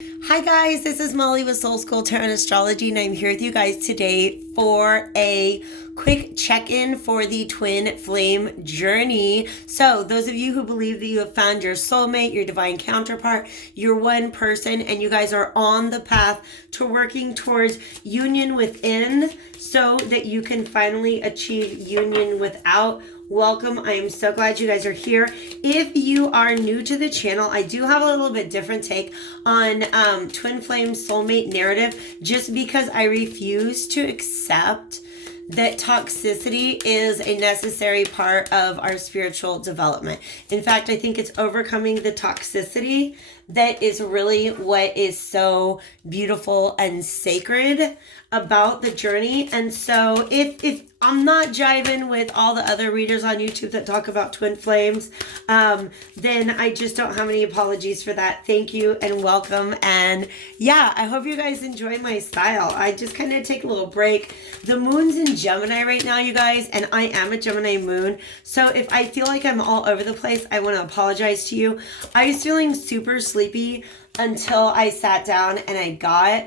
Hi guys, this is Molly with Soul School Tarot and Astrology, and I'm here with you guys today for a quick check-in for the twin flame journey. So those of you who believe that you have found your soulmate, your divine counterpart, your one person, and you guys are on the path to working towards union within so that you can finally achieve union without. Welcome. I am so glad you guys are here. If you are new to the channel, I do have a little bit different take on twin flame soulmate narrative, just because I refuse to accept that toxicity is a necessary part of our spiritual development. In fact, I think it's overcoming the toxicity that is really what is so beautiful and sacred about the journey. And so if I'm not jiving with all the other readers on YouTube that talk about twin flames, then I just don't have any apologies for that. Thank you and welcome. And yeah, I hope you guys enjoy my style. I just kind of take a little break. The moon's in Gemini right now, you guys, and I am a Gemini moon. So if I feel like I'm all over the place, I want to apologize to you. I was feeling super sleepy until I sat down and I got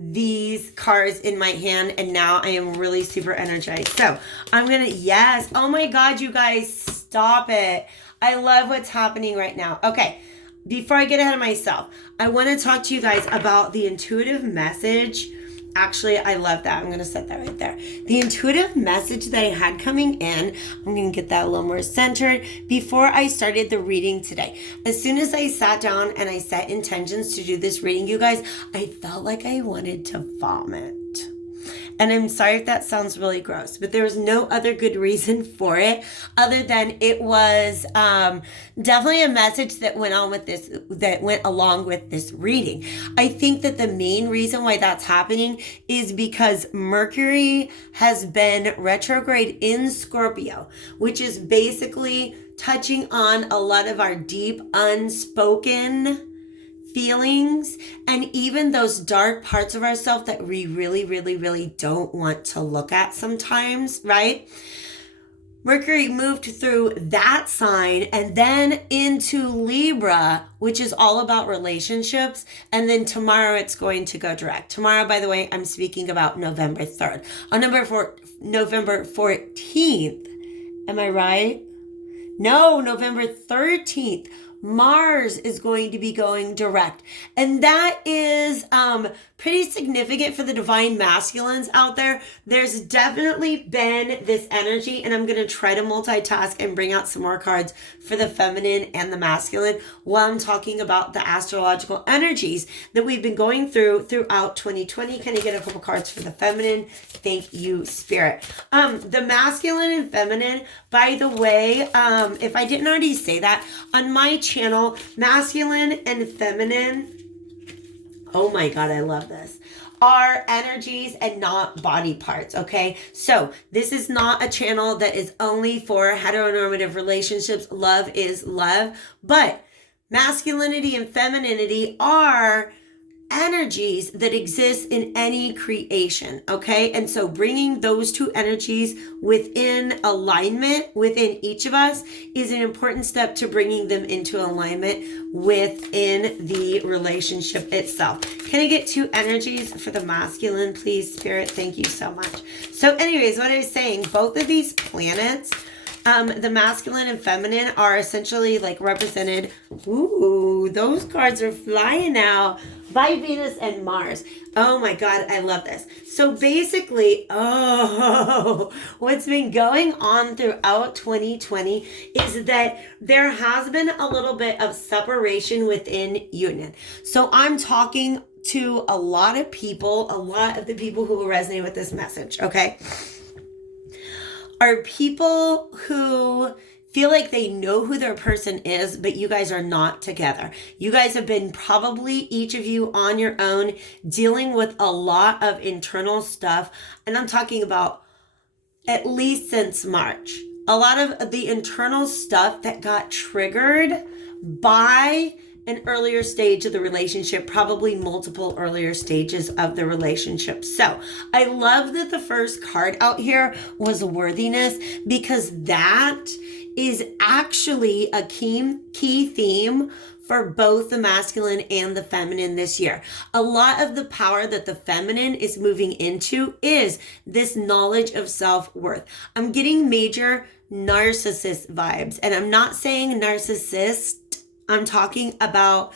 these cards in my hand, and now I am really super energized. So I'm gonna, yes, oh my god, you guys, stop it. I love what's happening right now. Okay, before I get ahead of myself, I want to talk to you guys about the intuitive message. Actually, I love that. I'm going to set that right there. The intuitive message that I had coming in, I'm going to get that a little more centered before I started the reading today. As soon as I sat down and I set intentions to do this reading, you guys, I felt like I wanted to vomit. And I'm sorry if that sounds really gross, but there was no other good reason for it other than it was definitely a message that went along with this reading. I think that the main reason why that's happening is because Mercury has been retrograde in Scorpio, which is basically touching on a lot of our deep unspoken feelings and even those dark parts of ourselves that we really don't want to look at sometimes, right? Mercury moved through that sign and then into Libra, which is all about relationships. And then tomorrow it's going to go direct. Tomorrow, by the way, I'm speaking about November 3rd. On November 14th, am I right? No, November 13th. Mars is going to be going direct. And that is pretty significant for the divine masculines out there. There's definitely been this energy, and I'm going to try to multitask and bring out some more cards for the feminine and the masculine while I'm talking about the astrological energies that we've been going throughout 2020. Can I get a couple cards for the feminine? Thank you, Spirit. The masculine and feminine, by the way, if I didn't already say that, on my channel, masculine and feminine, oh my god, I love this, are energies and not body parts, okay? So this is not a channel that is only for heteronormative relationships. Love is love, but masculinity and femininity are energies that exist in any creation, okay? And so bringing those two energies within alignment within each of us is an important step to bringing them into alignment within the relationship itself. Can I get two energies for the masculine, please, Spirit? Thank you so much. So anyways, what I was saying, both of these planets, the masculine and feminine, are essentially like represented. Ooh, those cards are flying now. By Venus and Mars. Oh my god, I love this. So basically, what's been going on throughout 2020 is that there has been a little bit of separation within union. So I'm talking to a lot of the people who will resonate with this message, okay? Are people who feel like they know who their person is, but you guys are not together. You guys have been probably, each of you on your own, dealing with a lot of internal stuff. And I'm talking about at least since March. A lot of the internal stuff that got triggered by an earlier stage of the relationship, probably multiple earlier stages of the relationship. So I love that the first card out here was worthiness, because that is actually a key theme for both the masculine and the feminine this year. A lot of the power that the feminine is moving into is this knowledge of self-worth. I'm getting major narcissist vibes, and I'm not saying narcissist. I'm talking about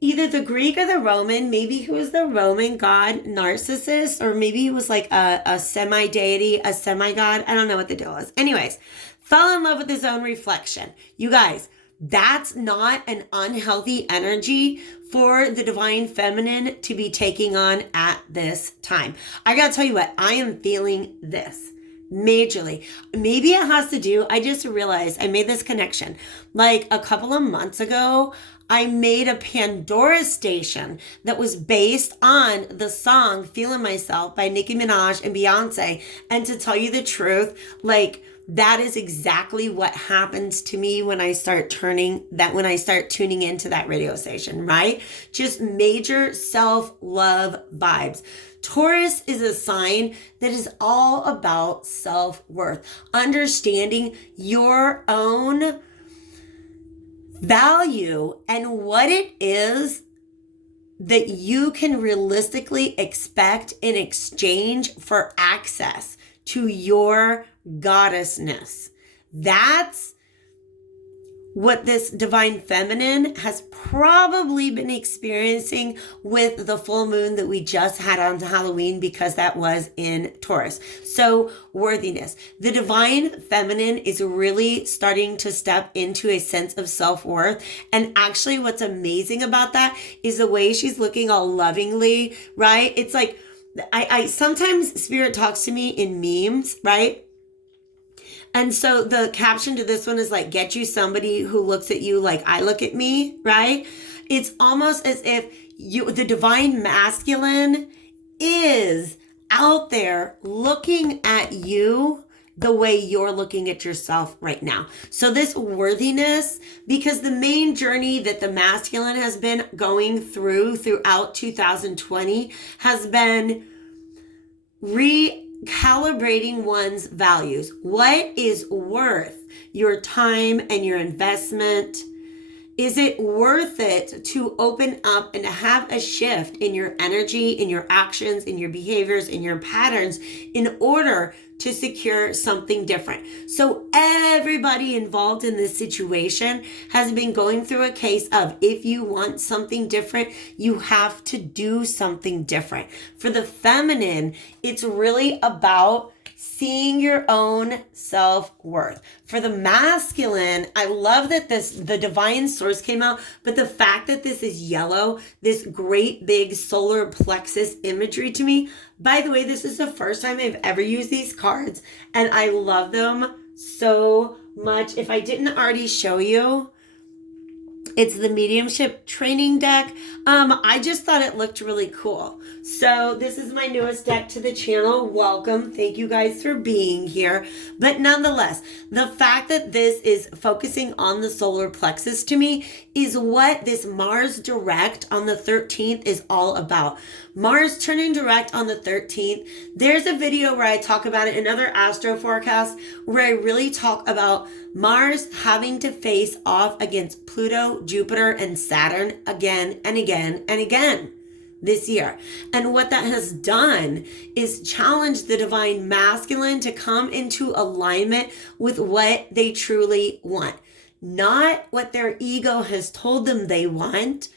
either the Greek or the Roman. Maybe he was the Roman god Narcissus, or maybe he was like a semi-deity, a semi-god. I don't know what the deal is. Anyways, fell in love with his own reflection. You guys, that's not an unhealthy energy for the divine feminine to be taking on at this time. I gotta tell you what, I am feeling this majorly. Maybe it has to do, I just realized I made this connection. Like a couple of months ago, I made a Pandora station that was based on the song Feeling Myself by Nicki Minaj and Beyonce. And to tell you the truth, like, that is exactly what happens to me when I start tuning into that radio station, right? Just major self-love vibes. Taurus is a sign that is all about self-worth, understanding your own value and what it is that you can realistically expect in exchange for access to your goddessness. That's what this divine feminine has probably been experiencing with the full moon that we just had on Halloween, because that was in Taurus. So worthiness. The divine feminine is really starting to step into a sense of self-worth. And actually what's amazing about that is the way she's looking all lovingly, right? It's like, I sometimes spirit talks to me in memes, right? And so the caption to this one is like, get you somebody who looks at you like I look at me, right? It's almost as if the divine masculine is out there looking at you the way you're looking at yourself right now. So this worthiness, because the main journey that the masculine has been going throughout 2020 has been recalibrating one's values. What is worth your time and your investment? Is it worth it to open up and to have a shift in your energy, in your actions, in your behaviors, in your patterns in order to secure something different? So everybody involved in this situation has been going through a case of, if you want something different, you have to do something different. For the feminine, it's really about seeing your own self-worth. For the masculine, I love that the divine source came out, but the fact that this is yellow, this great big solar plexus imagery to me. By the way, this is the first time I've ever used these cards, and I love them so much. If I didn't already show you, it's the mediumship training deck. I just thought it looked really cool. So this is my newest deck to the channel. Welcome. Thank you guys for being here. But nonetheless, the fact that this is focusing on the solar plexus to me is what this Mars direct on the 13th is all about. Mars turning direct on the 13th. There's a video where I talk about it, another astro forecast, where I really talk about Mars having to face off against Pluto, Jupiter, and Saturn again and again and again this year. And what that has done is challenge the divine masculine to come into alignment with what they truly want. Not what their ego has told them they want,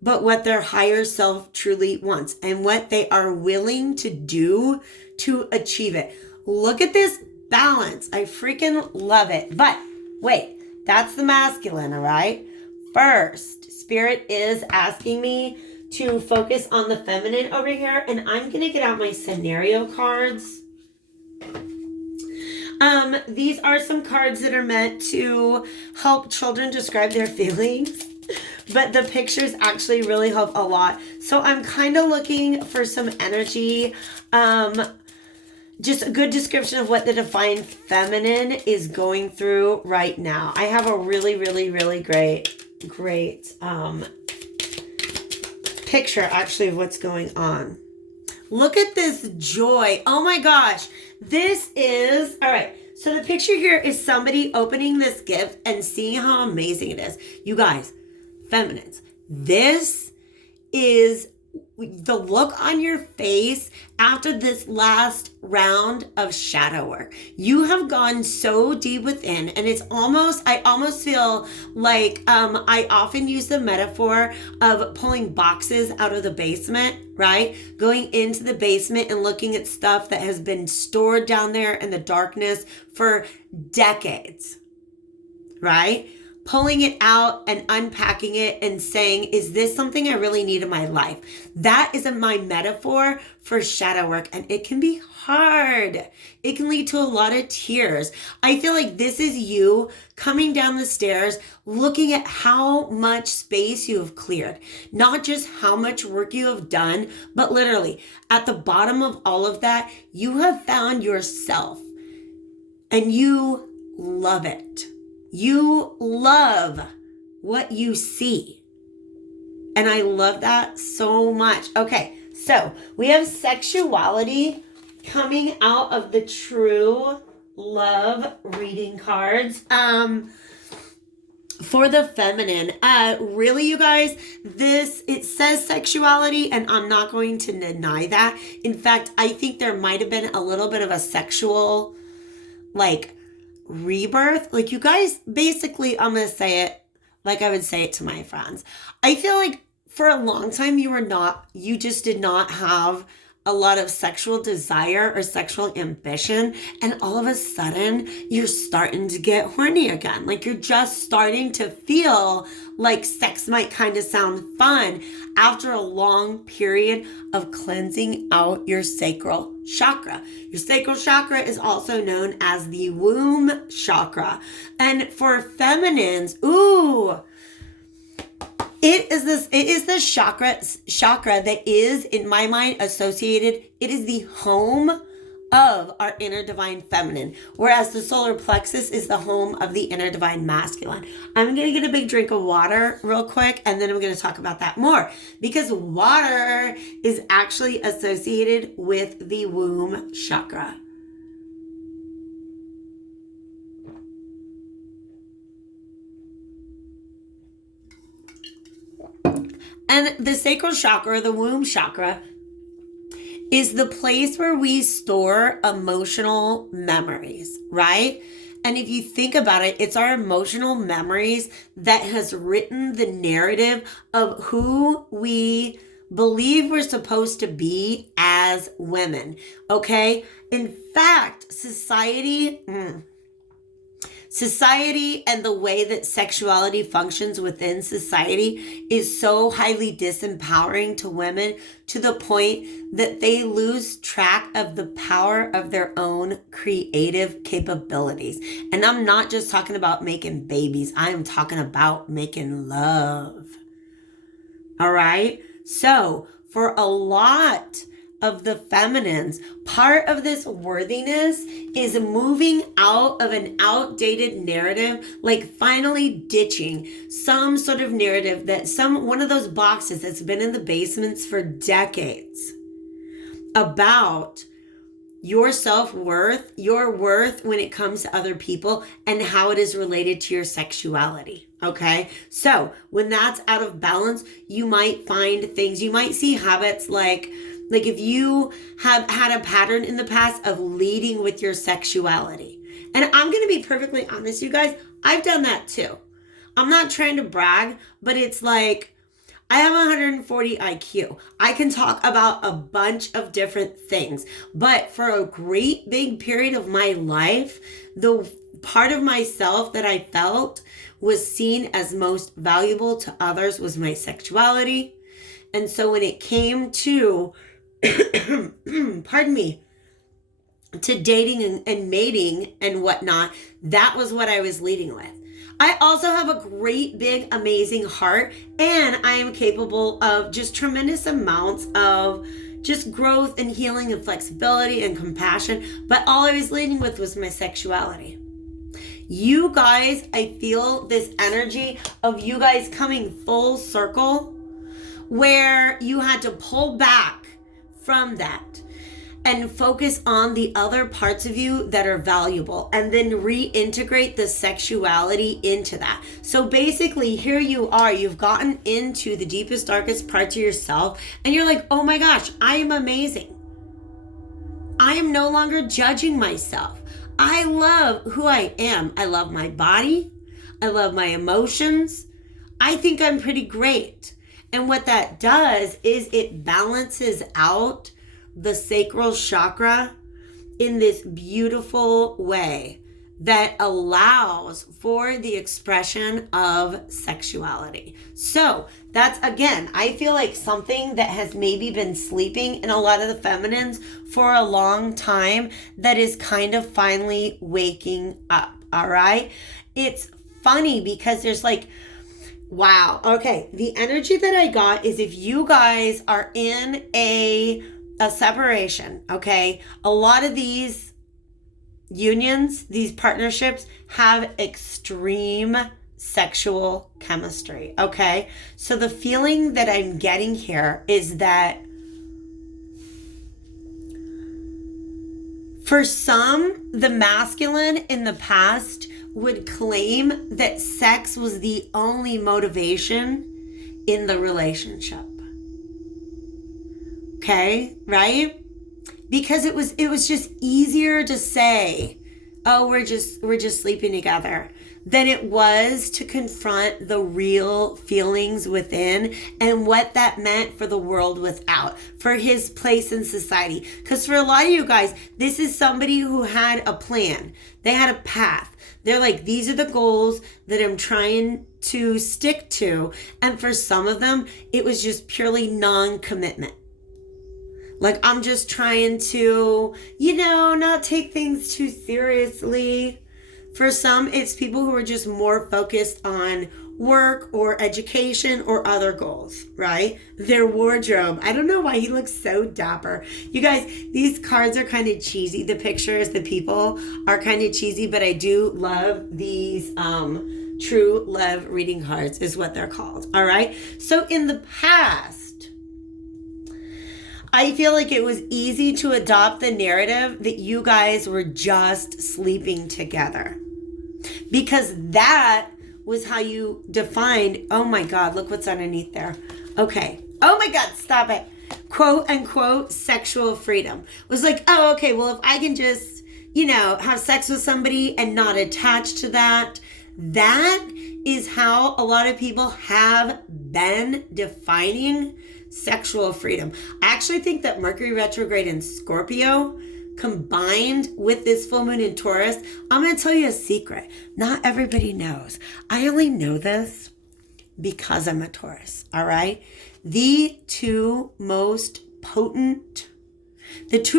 but what their higher self truly wants and what they are willing to do to achieve it. Look at this balance. I freaking love it. But wait, that's the masculine, all right? First, Spirit is asking me to focus on the feminine over here, and I'm going to get out my scenario cards. These are some cards that are meant to help children describe their feelings, but the pictures actually really help a lot. So I'm kind of looking for some energy, just a good description of what the divine feminine is going through right now. I have a really, really, really great picture actually of what's going on. Look at this joy. Oh my gosh. This is, all right. So the picture here is somebody opening this gift and seeing how amazing it is. You guys, feminines, this is the look on your face after this last round of shadow work. You have gone so deep within, and I almost feel like I often use the metaphor of pulling boxes out of the basement, right? Going into the basement and looking at stuff that has been stored down there in the darkness for decades, right? Pulling it out and unpacking it and saying, is this something I really need in my life? That is my metaphor for shadow work, and it can be hard. It can lead to a lot of tears. I feel like this is you coming down the stairs, looking at how much space you have cleared, not just how much work you have done, but literally at the bottom of all of that, you have found yourself, and you love it. You love what you see. And I love that so much. Okay, so we have sexuality coming out of the true love reading cards. For the feminine, really, you guys, it says sexuality, and I'm not going to deny that. In fact, I think there might have been a little bit of a sexual, rebirth. You guys, basically, I'm going to say it like I would say it to my friends. I feel like for a long time, you just did not have a lot of sexual desire or sexual ambition. And all of a sudden, you're starting to get horny again. You're just starting to feel like sex might kind of sound fun after a long period of cleansing out your sacral chakra. Your sacral chakra is also known as the womb chakra. And for feminines, it is the chakra that is, in my mind, associated. It is the home of our inner divine feminine, whereas the solar plexus is the home of the inner divine masculine. I'm going to get a big drink of water real quick, and then I'm going to talk about that more, because water is actually associated with the womb chakra. And the sacral chakra, the womb chakra, is the place where we store emotional memories, right? And if you think about it, it's our emotional memories that has written the narrative of who we believe we're supposed to be as women, okay? In fact, society and the way that sexuality functions within society is so highly disempowering to women, to the point that they lose track of the power of their own creative capabilities. And I'm not just talking about making babies. I am talking about making love. All right? So for a lot of the feminines, part of this worthiness is moving out of an outdated narrative, finally ditching some sort of narrative that one of those boxes that's been in the basements for decades about your self-worth, your worth when it comes to other people, and how it is related to your sexuality. Okay? So when that's out of balance, you might find things, you might see habits like if you have had a pattern in the past of leading with your sexuality. And I'm going to be perfectly honest, you guys, I've done that too. I'm not trying to brag, but it's I have 140 IQ. I can talk about a bunch of different things. But for a great big period of my life, the part of myself that I felt was seen as most valuable to others was my sexuality. And so when it came to pardon me, to dating and mating and whatnot, that was what I was leading with. I also have a great, big, amazing heart, and I am capable of just tremendous amounts of just growth and healing and flexibility and compassion, but all I was leading with was my sexuality. You guys, I feel this energy of you guys coming full circle where you had to pull back from that. and focus on the other parts of you that are valuable, and then reintegrate the sexuality into that. So basically, here you are, you've gotten into the deepest, darkest parts of yourself, and you're like, oh my gosh, I am amazing. I am no longer judging myself. I love who I am. I love my body. I love my emotions. I think I'm pretty great. And what that does is it balances out the sacral chakra in this beautiful way that allows for the expression of sexuality. So that's, again, I feel like something that has maybe been sleeping in a lot of the feminines for a long time that is kind of finally waking up. All right. It's funny because there's like, wow. Okay. The energy that I got is if you guys are in a separation, okay, a lot of these unions, these partnerships have extreme sexual chemistry, okay? So the feeling that I'm getting here is that for some, the masculine in the past would claim that sex was the only motivation in the relationship. Okay, right? Because it was just easier to say, oh, we're just sleeping together, than it was to confront the real feelings within and what that meant for the world without, for his place in society. Because for a lot of you guys, this is somebody who had a plan. They had a path. They're like, these are the goals that I'm trying to stick to. And for some of them, it was just purely non-commitment. Like, I'm just trying to, not take things too seriously. For some, it's people who are just more focused on work or education or other goals, right? Their wardrobe. I don't know why he looks so dapper. You guys, these cards are kind of cheesy. The pictures, the people are kind of cheesy, but I do love these true love reading cards is what they're called, all right? So in the past, I feel like it was easy to adopt the narrative that you guys were just sleeping together, because that was how you defined, oh my God, look what's underneath there. Okay. Oh my God, stop it. Quote unquote, sexual freedom. It was like, oh, okay, well, if I can just, have sex with somebody and not attach to that, that is how a lot of people have been defining sexual freedom. I actually think that Mercury retrograde in Scorpio combined with this full moon in Taurus, I'm going to tell you a secret. Not everybody knows. I only know this because I'm a Taurus, all right? The two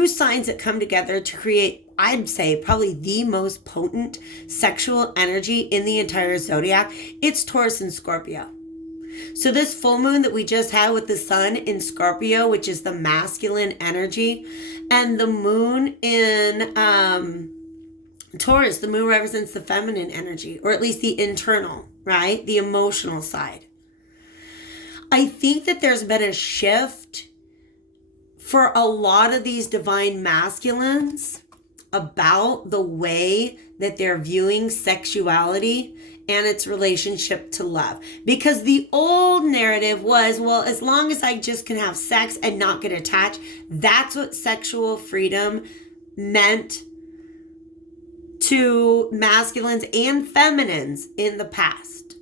signs that come together to create, I'd say, probably the most potent sexual energy in the entire zodiac, it's Taurus and Scorpio. So this full moon that we just had with the sun in Scorpio, which is the masculine energy, and the moon in Taurus, the moon represents the feminine energy, or at least the internal, right? The emotional side. I think that there's been a shift for a lot of these divine masculines about the way that they're viewing sexuality and its relationship to love. Because the old narrative was, well, as long as I just can have sex and not get attached, that's what sexual freedom meant to masculines and feminines in the past.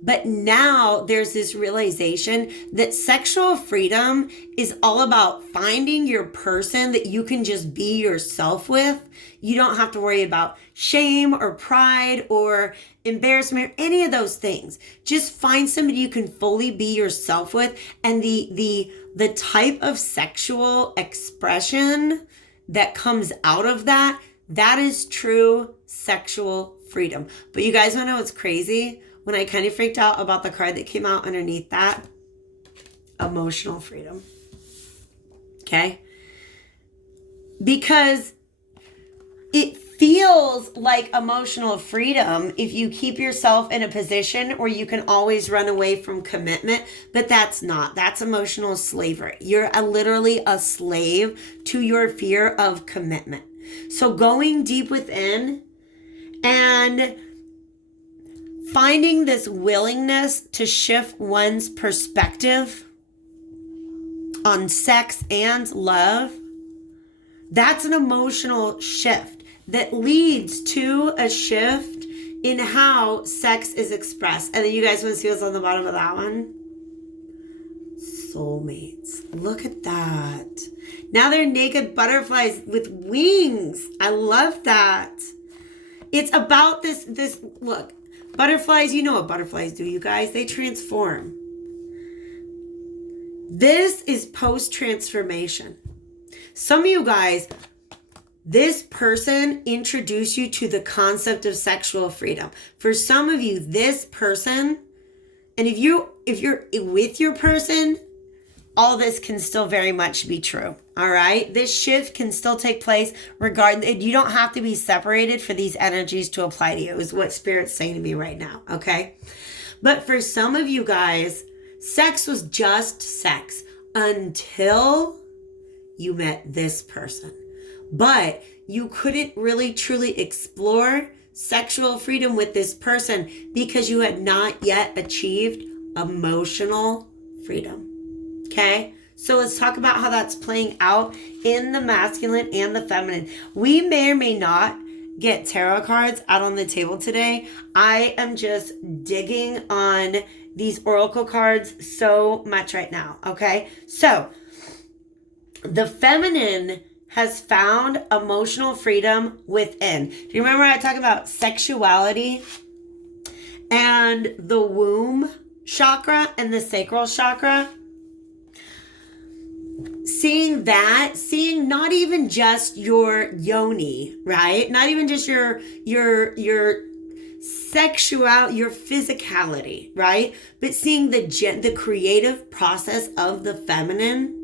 But now there's this realization that sexual freedom is all about finding your person that you can just be yourself with. You don't have to worry about shame or pride or embarrassment or any of those things. Just find somebody you can fully be yourself with, and the type of sexual expression that comes out of that is true sexual freedom. But you guys want to know what's crazy? When I kind of freaked out about the card that came out underneath that, emotional freedom. Okay? Because it feels like emotional freedom if you keep yourself in a position where you can always run away from commitment, but that's not. That's emotional slavery. You're literally a slave to your fear of commitment. So going deep within and finding this willingness to shift one's perspective on sex and love, that's an emotional shift that leads to a shift in how sex is expressed. And then you guys want to see what's on the bottom of that one? Soulmates. Look at that. Now they're naked butterflies with wings. I love that. It's about this look, butterflies, you know what butterflies do, you guys. They transform. This is post-transformation. Some of you guys, this person introduced you to the concept of sexual freedom. For some of you, this person, and if you're with your person, all this can still very much be true. All right. This shift can still take place regardless. You don't have to be separated for these energies to apply to you, is what Spirit's saying to me right now. Okay. But for some of you guys, sex was just sex until you met this person. But you couldn't really truly explore sexual freedom with this person because you had not yet achieved emotional freedom. Okay, so let's talk about how that's playing out in the masculine and the feminine. We may or may not get tarot cards out on the table today. I am just digging on these oracle cards so much right now. Okay, so the feminine has found emotional freedom within. Do you remember I talked about sexuality and the womb chakra and the sacral chakra? Seeing not even just your yoni, right? Not even just your sexual, your physicality, right? But seeing the creative process of the feminine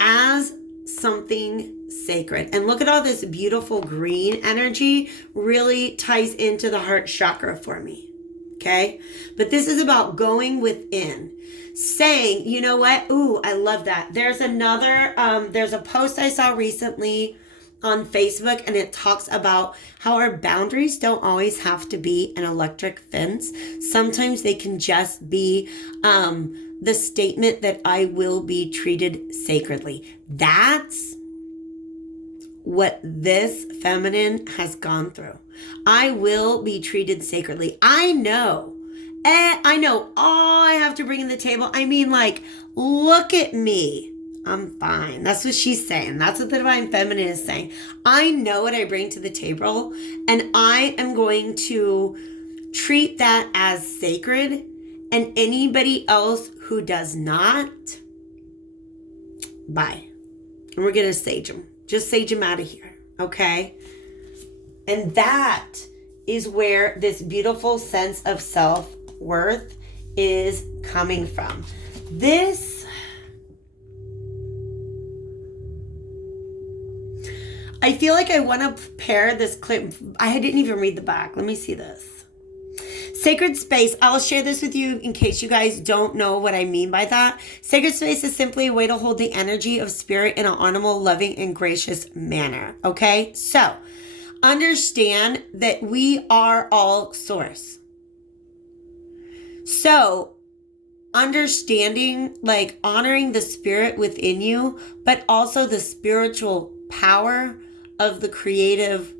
as something sacred. And look at all this beautiful green energy really ties into the heart chakra for me. Okay? But this is about going within. Saying, you know what? Ooh, I love that. There's a post I saw recently on Facebook, and it talks about how our boundaries don't always have to be an electric fence. Sometimes they can just be the statement that I will be treated sacredly. That's what this feminine has gone through. I will be treated sacredly. I know all I have to bring to the table. I mean, like, look at me. I'm fine. That's what she's saying. That's what the divine feminine is saying. I know what I bring to the table, and I am going to treat that as sacred, and anybody else who does not, bye. And we're going to sage them. Just sage them out of here. Okay? And that is where this beautiful sense of self-worth is coming from. I feel like I want to pair this clip. I didn't even read the back. Let me see this. Sacred space. I'll share this with you in case you guys don't know what I mean by that. Sacred space is simply a way to hold the energy of spirit in an honorable, loving, and gracious manner. Okay? So, understand that we are all source. So, understanding, like, honoring the spirit within you, but also the spiritual power of the creative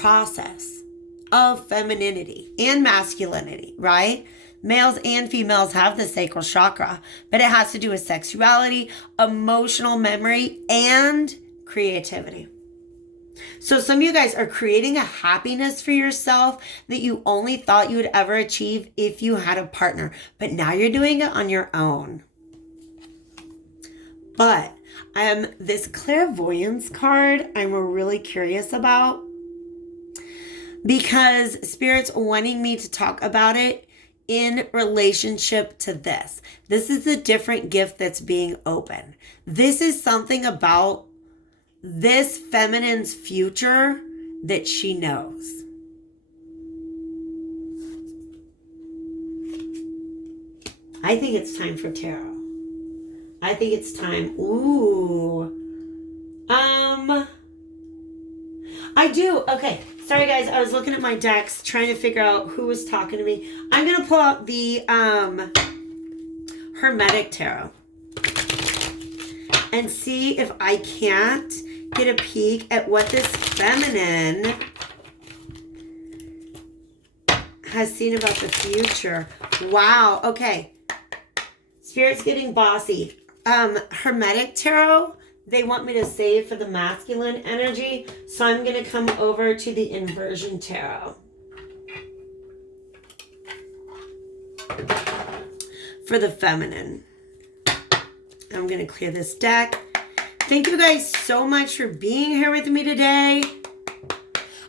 process of femininity and masculinity, right? Males and females have the sacral chakra, but it has to do with sexuality, emotional memory, and creativity. So some of you guys are creating a happiness for yourself that you only thought you would ever achieve if you had a partner, but now you're doing it on your own. But this clairvoyance card I'm really curious about, because Spirit's wanting me to talk about it in relationship to this. This is a different gift that's being opened. This is something about this feminine's future that she knows. I think it's time for tarot. I think it's time. Ooh. I do. Okay. Sorry, guys. I was looking at my decks trying to figure out who was talking to me. I'm going to pull out the Hermetic Tarot and see if I can't get a peek at what this feminine has seen about the future. Wow. Okay. Spirit's getting bossy. Hermetic Tarot, they want me to save for the masculine energy, so I'm going to come over to the Inversion Tarot for the feminine. I'm going to clear this deck. Thank you guys so much for being here with me today.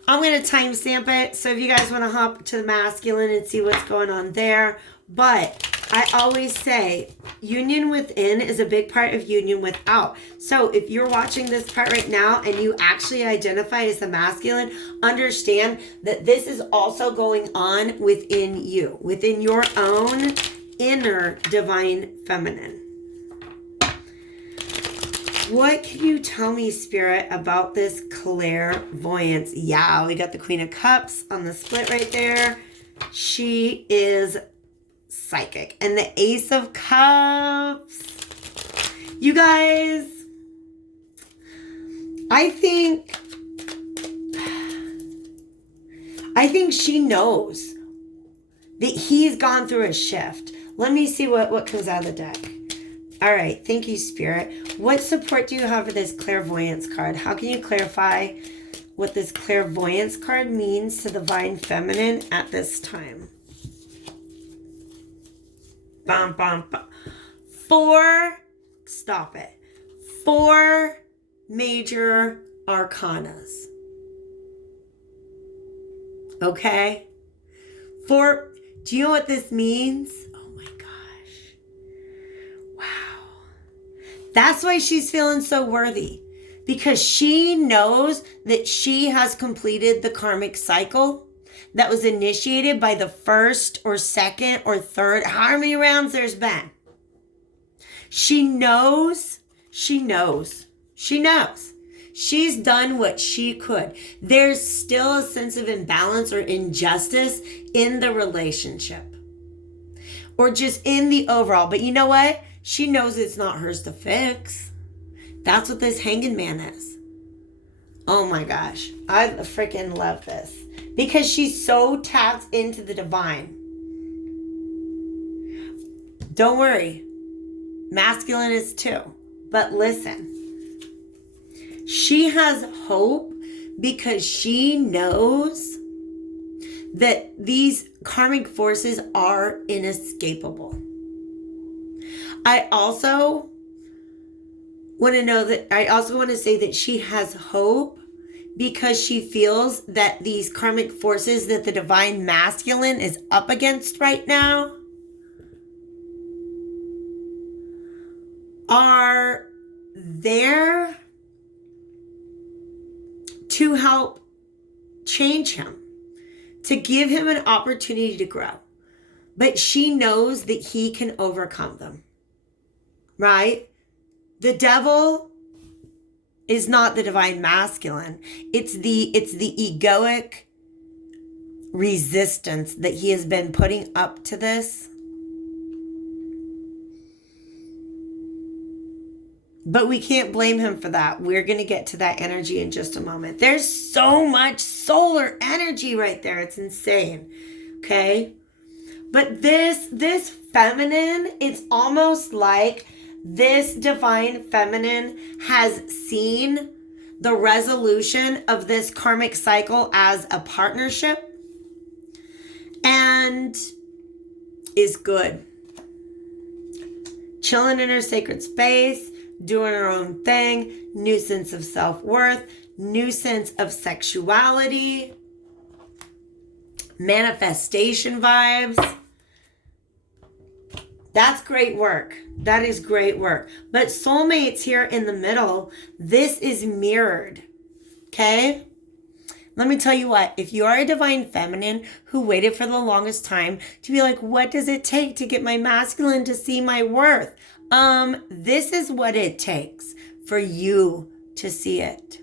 I'm going to timestamp it, so if you guys want to hop to the masculine and see what's going on there. But I always say union within is a big part of union without. So if you're watching this part right now and you actually identify as the masculine, understand that this is also going on within you, within your own inner divine feminine. What can you tell me, Spirit, about this clairvoyance? Yeah, we got the Queen of Cups on the split right there. She is psychic. And the Ace of Cups. You guys, I think she knows that he's gone through a shift. Let me see what comes out of the deck. All right. Thank you, Spirit. What support do you have for this clairvoyance card? How can you clarify what this clairvoyance card means to the divine feminine at this time? Bum, bum, bum. 4, stop it. 4 major arcanas. Okay? 4, do you know what this means? Oh my gosh. Wow. That's why she's feeling so worthy. Because she knows that she has completed the karmic cycle that was initiated by the first or second or third, however many rounds there's been. She knows. She's done what she could. There's still a sense of imbalance or injustice in the relationship. Or just in the overall. But you know what? She knows it's not hers to fix. That's what this Hanged Man is. Oh my gosh. I freaking love this. Because she's so tapped into the divine. Don't worry. Masculine is too. But listen. She has hope because she knows that these karmic forces are inescapable. I also want to say that she has hope because she feels that these karmic forces that the divine masculine is up against right now are there to help change him, to give him an opportunity to grow. But she knows that he can overcome them, right? The devil is not the divine masculine. It's the egoic resistance that he has been putting up to this. But we can't blame him for that. We're going to get to that energy in just a moment. There's so much solar energy right there. It's insane. Okay? But this feminine, it's almost like this divine feminine has seen the resolution of this karmic cycle as a partnership and is good. Chilling in her sacred space, doing her own thing, new sense of self-worth, new sense of sexuality, manifestation vibes. That's great work. That is great work. But soulmates here in the middle, this is mirrored. Okay? Let me tell you what, if you are a divine feminine who waited for the longest time to be like, what does it take to get my masculine to see my worth? This is what it takes for you to see it.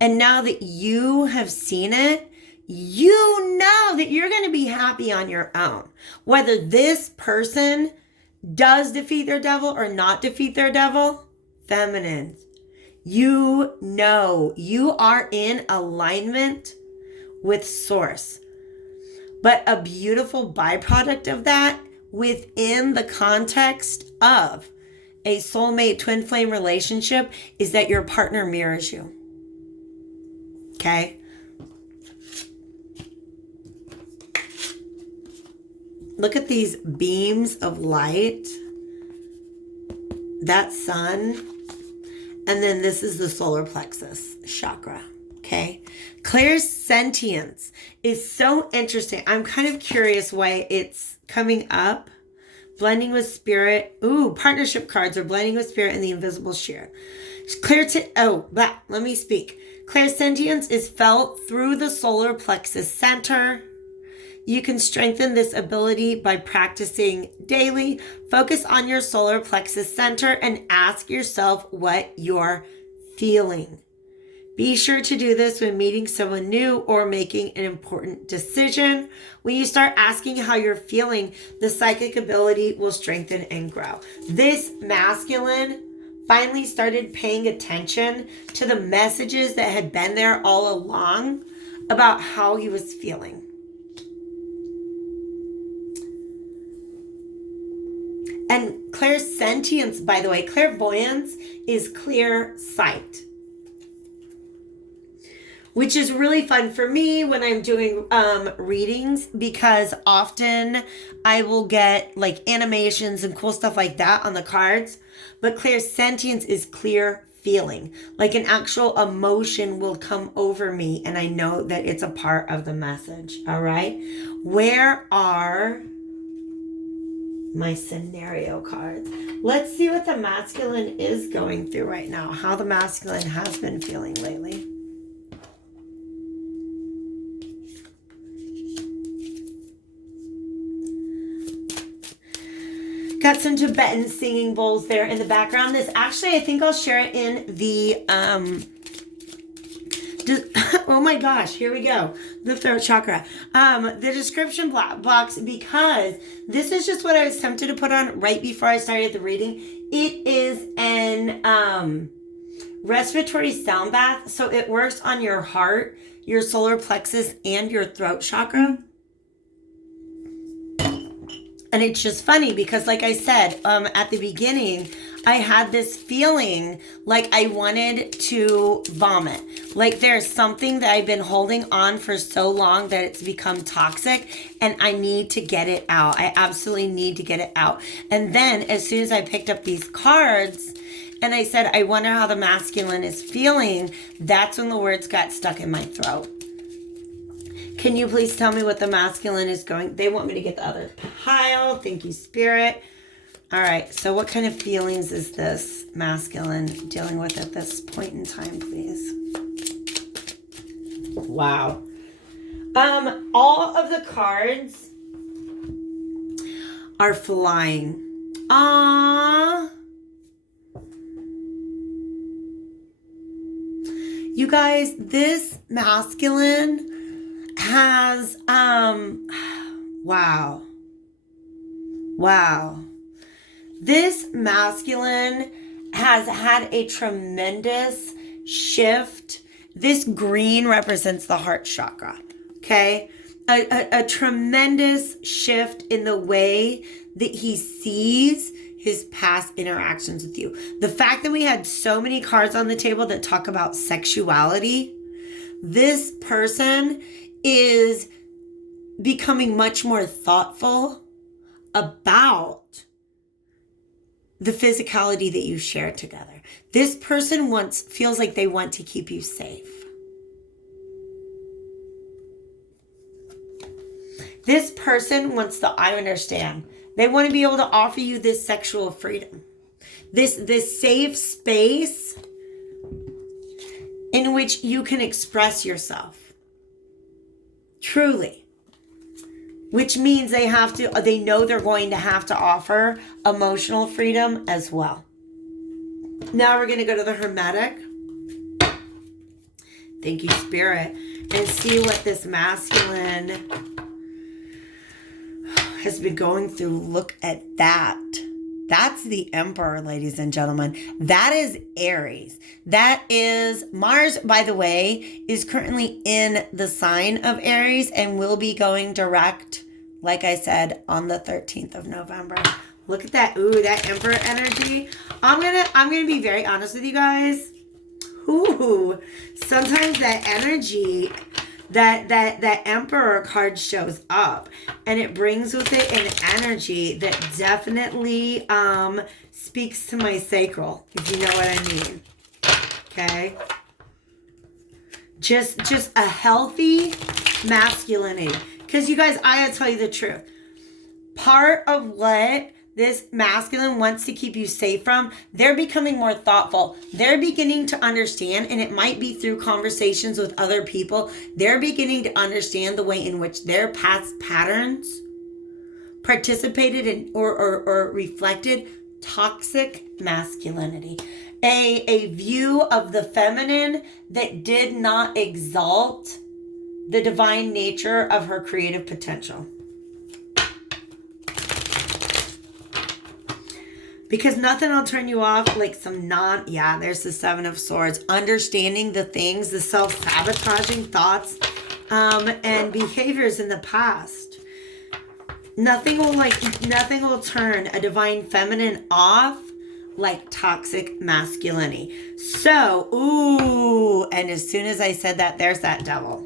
And now that you have seen it, you know that you're going to be happy on your own. Whether this person does defeat their devil or not defeat their devil, feminines, you know you are in alignment with source. But a beautiful byproduct of that within the context of a soulmate twin flame relationship is that your partner mirrors you. Okay? Look at these beams of light. That sun. And then this is the solar plexus chakra, okay? Clairsentience is so interesting. I'm kind of curious why it's coming up. Blending with spirit. Ooh, partnership cards are blending with spirit and the invisible shear. Let me speak. Clairsentience is felt through the solar plexus center. You can strengthen this ability by practicing daily. Focus on your solar plexus center and ask yourself what you're feeling. Be sure to do this when meeting someone new or making an important decision. When you start asking how you're feeling, the psychic ability will strengthen and grow. This masculine finally started paying attention to the messages that had been there all along about how he was feeling. And clairsentience, by the way, clairvoyance is clear sight, which is really fun for me when I'm doing readings, because often I will get like animations and cool stuff like that on the cards. But clairsentience is clear feeling, like an actual emotion will come over me and I know that it's a part of the message. All right. Where are my scenario cards? Let's see what the masculine is going through right now, how the masculine has been feeling lately. Got some Tibetan singing bowls there in the background. This actually, I think I'll share it in the oh my gosh, here we go. The throat chakra. The description box, because this is just what I was tempted to put on right before I started the reading. It is an respiratory sound bath. So it works on your heart, your solar plexus, and your throat chakra. And it's just funny because, like I said, at the beginning, I had this feeling like I wanted to vomit. Like there's something that I've been holding on for so long that it's become toxic and I need to get it out. I absolutely need to get it out. And then as soon as I picked up these cards and I said, I wonder how the masculine is feeling, that's when the words got stuck in my throat. Can you please tell me what the masculine is going? They want me to get the other pile. Thank you, Spirit. All right. So what kind of feelings is this masculine dealing with at this point in time, please? Wow. All of the cards are flying. Aww. You guys, this masculine has wow. This masculine has had a tremendous shift. This green represents the heart chakra, okay? A tremendous shift in the way that he sees his past interactions with you. The fact that we had so many cards on the table that talk about sexuality, this person is becoming much more thoughtful about the physicality that you share together. This person feels like they want to keep you safe. This person wants I understand. They want to be able to offer you this sexual freedom. This safe space in which you can express yourself. Truly. Which means they know they're going to have to offer emotional freedom as well. Now we're going to go to the Hermetic. Thank you, Spirit. And see what this masculine has been going through. Look at that. That's the Emperor, ladies and gentlemen. That is Aries. That is Mars, by the way, is currently in the sign of Aries and will be going direct, like I said, on the 13th of November. Look at that. Ooh, that Emperor energy. I'm gonna be very honest with you guys. Ooh, sometimes that energy, that Emperor card shows up, and it brings with it an energy that definitely speaks to my sacral, if you know what I mean. Okay, just a healthy masculinity. Because you guys, I gotta tell you the truth. Part of what this masculine wants to keep you safe from, they're becoming more thoughtful. They're beginning to understand, and it might be through conversations with other people, they're beginning to understand the way in which their past patterns participated in or reflected toxic masculinity. A view of the feminine that did not exalt the divine nature of her creative potential. Because nothing will turn you off like some there's the Seven of Swords. Understanding the things, the self-sabotaging thoughts and behaviors in the past. Nothing will turn a divine feminine off like toxic masculinity. So, ooh, and as soon as I said that, there's that devil.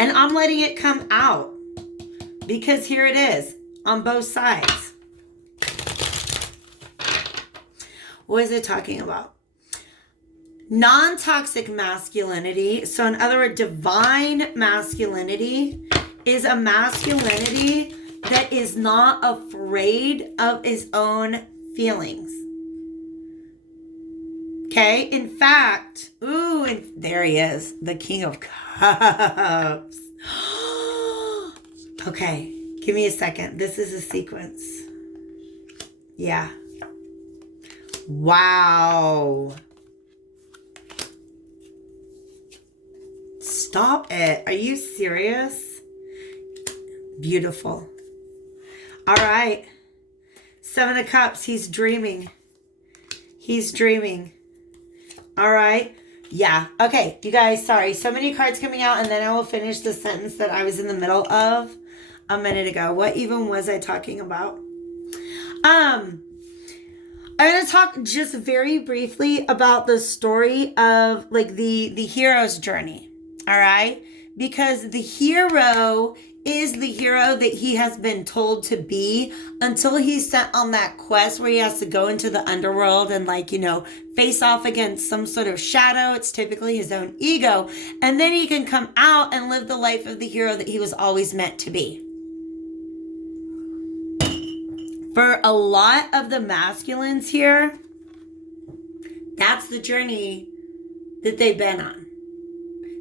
And I'm letting it come out because here it is on both sides. What is it talking about? Non-toxic masculinity. So in other words, divine masculinity is a masculinity that is not afraid of his own feelings. Okay? In fact, ooh, and there he is, the King of Cups. Okay, give me a second. This is a sequence. Yeah. Wow. Stop it. Are you serious? Beautiful. All right. Seven of Cups. He's dreaming. He's dreaming. All right. Yeah. Okay. You guys, sorry. So many cards coming out, and then I will finish the sentence that I was in the middle of a minute ago. What even was I talking about? I'm going to talk just very briefly about the story of like the hero's journey. All right. Because the hero is the hero that he has been told to be until he's sent on that quest where he has to go into the underworld and face off against some sort of shadow. It's typically his own ego. And then he can come out and live the life of the hero that he was always meant to be. For a lot of the masculines here, that's the journey that they've been on.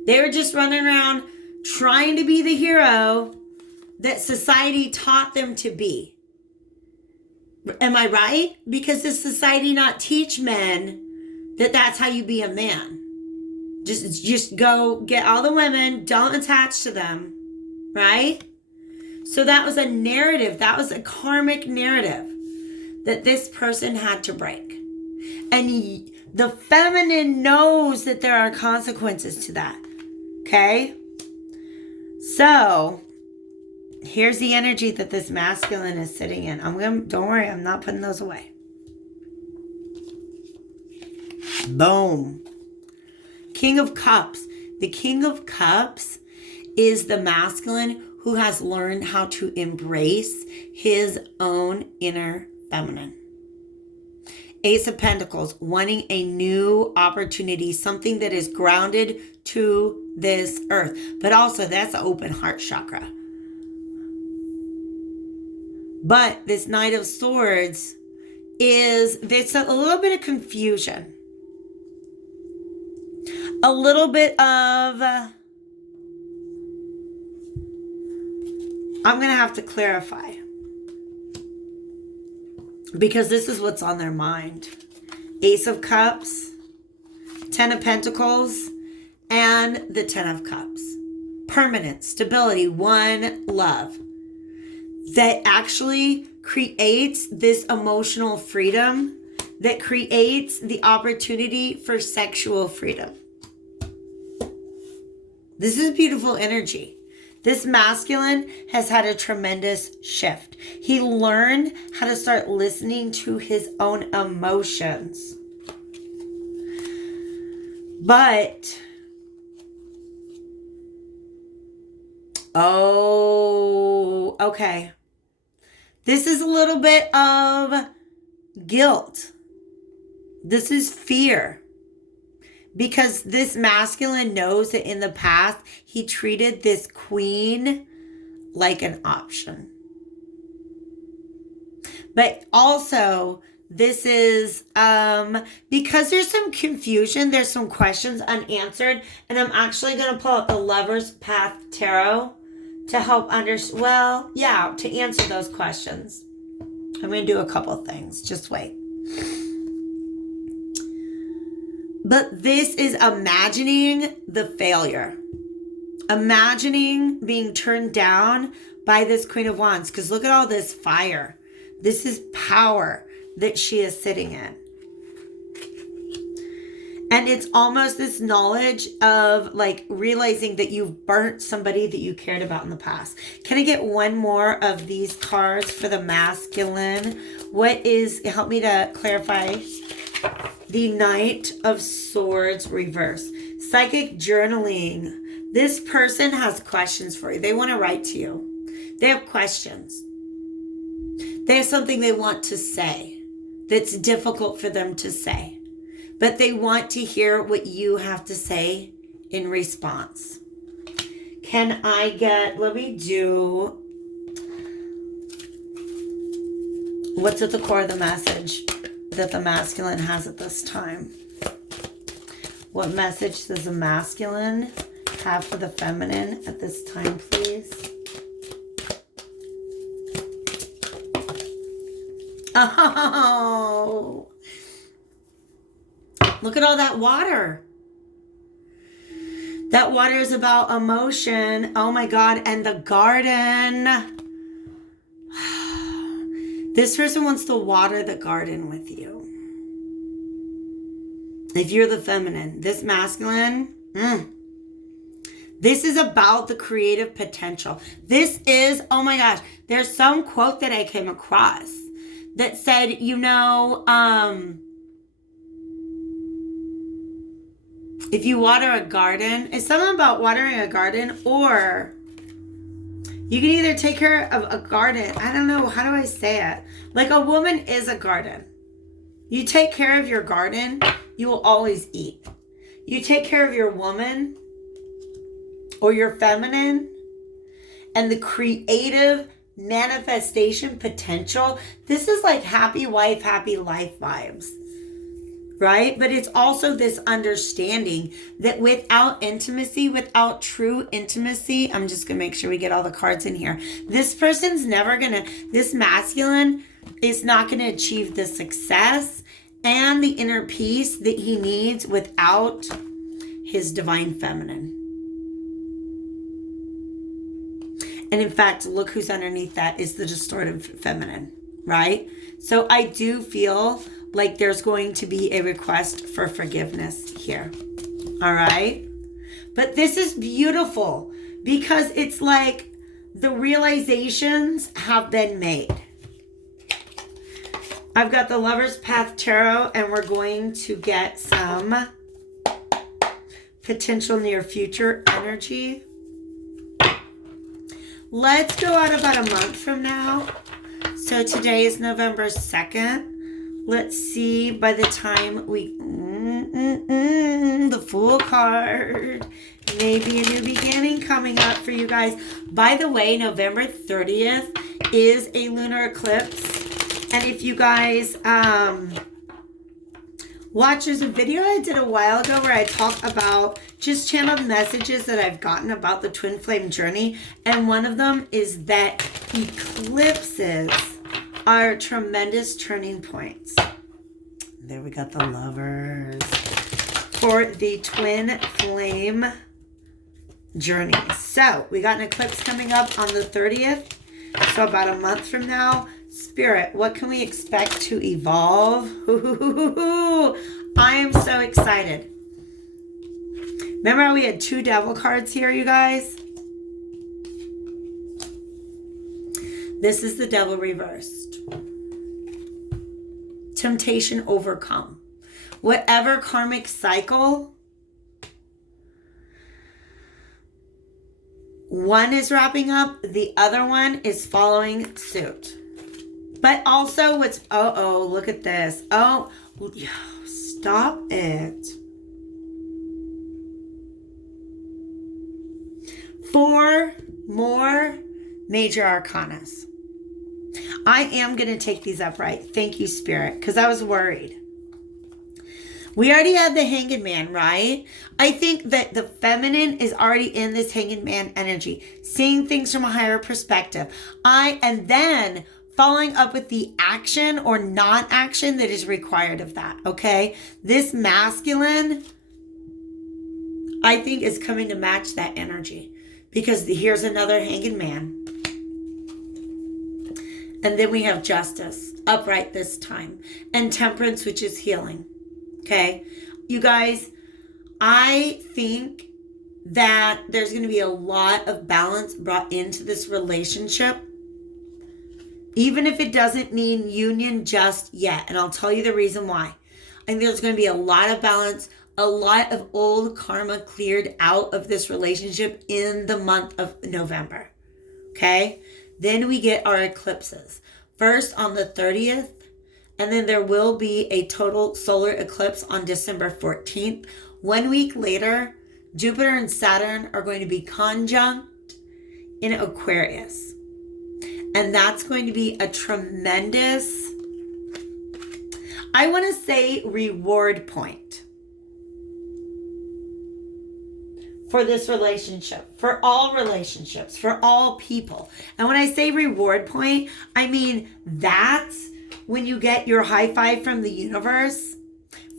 They were just running around trying to be the hero that society taught them to be. Am I right? Because does society not teach men that that's how you be a man? Just go get all the women, don't attach to them, right? So that was a narrative. That was a karmic narrative that this person had to break. And the feminine knows that there are consequences to that. Okay? So, here's the energy that this masculine is sitting in. Don't worry, I'm not putting those away. Boom. King of Cups. The King of Cups is the masculine who has learned how to embrace his own inner feminine. Ace of Pentacles, wanting a new opportunity, something that is grounded to this earth. But also, that's the open heart chakra. But this Knight of Swords there's a little bit of confusion. A little bit of I'm going to have to clarify. Because this is what's on their mind. Ace of Cups, Ten of Pentacles, and the Ten of Cups. Permanent, stability, one, love. That actually creates this emotional freedom, that creates the opportunity for sexual freedom. This is beautiful energy. This masculine has had a tremendous shift. He learned how to start listening to his own emotions. But, oh, okay. This is a little bit of guilt. This is fear. Because this masculine knows that in the past, he treated this queen like an option. But also, this is because there's some confusion, there's some questions unanswered, and I'm actually going to pull out the Lover's Path Tarot to help to answer those questions. I'm going to do a couple things. Just wait. But this is imagining the failure. Imagining being turned down by this Queen of Wands. Because look at all this fire. This is power that she is sitting in. And it's almost this knowledge of like realizing that you've burnt somebody that you cared about in the past. Can I get one more of these cards for the masculine? Help me to clarify. The Knight of Swords reverse. Psychic journaling. This person has questions for you. They want to write to you. They have questions. They have something they want to say that's difficult for them to say. But they want to hear what you have to say in response. Let me do, what's at the core of the message that the masculine has at this time? What message does the masculine have for the feminine at this time, please? Oh, look at all that water. That water is about emotion. Oh my God. And the garden. This person wants to water the garden with you. If you're the feminine, this masculine, this is about the creative potential. This is, oh my gosh, there's some quote that I came across that said, if you water a garden, it's something about watering a garden, or you can either take care of a garden. I don't know. How do I say it? Like a woman is a garden. You take care of your garden, you will always eat. You take care of your woman or your feminine and the creative manifestation potential. This is like happy wife, happy life vibes. Right? But it's also this understanding that without intimacy, without true intimacy, I'm just going to make sure we get all the cards in here. This person's this masculine is not going to achieve the success and the inner peace that he needs without his divine feminine. And in fact, look who's underneath that is the distorted feminine, right? So I do feel like there's going to be a request for forgiveness here. All right? But this is beautiful because it's like the realizations have been made. I've got the Lover's Path Tarot, and we're going to get some potential near future energy. Let's go out about a month from now. So today is November 2nd. Let's see by the time we... the Fool card. Maybe a new beginning coming up for you guys. By the way, November 30th is a lunar eclipse. And if you guys Watch, there's a video I did a while ago where I talk about just channeled messages that I've gotten about the twin flame journey. And one of them is that eclipses are tremendous turning points. There we got the lovers for the twin flame journey. So we got an eclipse coming up on the 30th. So about a month from now. Spirit, what can we expect to evolve? I am so excited. Remember how we had 2 devil cards here, you guys? This is the devil reversed. Temptation overcome. Whatever karmic cycle, one is wrapping up, the other one is following suit. But also what's, look at this. Oh, stop it. 4 more major arcanas. I am going to take these upright. Thank you, Spirit, because I was worried. We already had the Hanged Man, right? I think that the feminine is already in this Hanged Man energy, seeing things from a higher perspective. And then following up with the action or non-action that is required of that, okay? This masculine, I think, is coming to match that energy, because here's another Hanged Man. And then we have Justice, upright this time, and Temperance, which is healing, okay? You guys, I think that there's going to be a lot of balance brought into this relationship, even if it doesn't mean union just yet. And I'll tell you the reason why. I think there's going to be a lot of balance, a lot of old karma cleared out of this relationship in the month of November. Okay? Then we get our eclipses. First on the 30th, and then there will be a total solar eclipse on December 14th. 1 week later, Jupiter and Saturn are going to be conjunct in Aquarius. And that's going to be a tremendous, I want to say, reward point for this relationship, for all relationships, for all people. And when I say reward point, I mean that's when you get your high five from the universe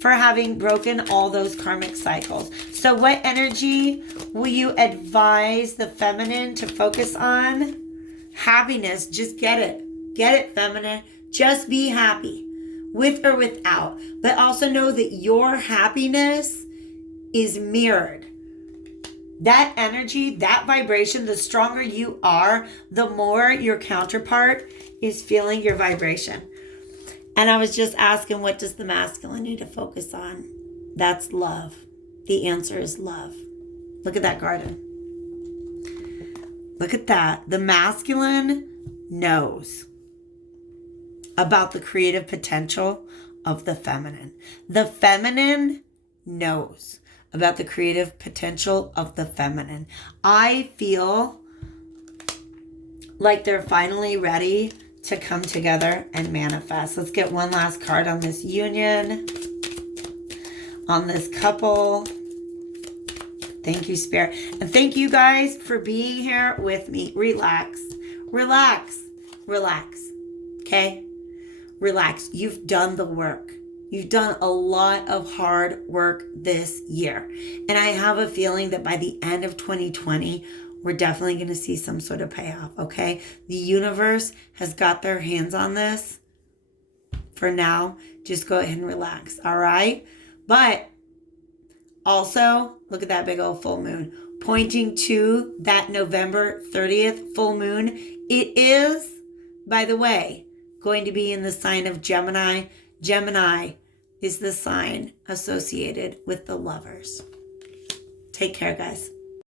for having broken all those karmic cycles. So what energy will you advise the feminine to focus on? Happiness. Just get it. Get it, feminine. Just be happy, with or without. But also know that your happiness is mirrored. That energy, that vibration, the stronger you are, the more your counterpart is feeling your vibration. And I was just asking, what does the masculine need to focus on? That's love. The answer is love. Look at that garden. Look at that. The masculine knows about the creative potential of the feminine. The feminine knows about the creative potential of the feminine. I feel like they're finally ready to come together and manifest. Let's get one last card on this union, on this couple. Thank you, Spirit. And thank you guys for being here with me. Relax, relax, relax. Okay? Relax. You've done the work. You've done a lot of hard work this year. And I have a feeling that by the end of 2020, we're definitely going to see some sort of payoff, okay? The universe has got their hands on this. For now, just go ahead and relax, all right? But also, look at that big old full moon, pointing to that November 30th full moon. It is, by the way, going to be in the sign of Gemini. Gemini is the sign associated with the lovers. Take care, guys.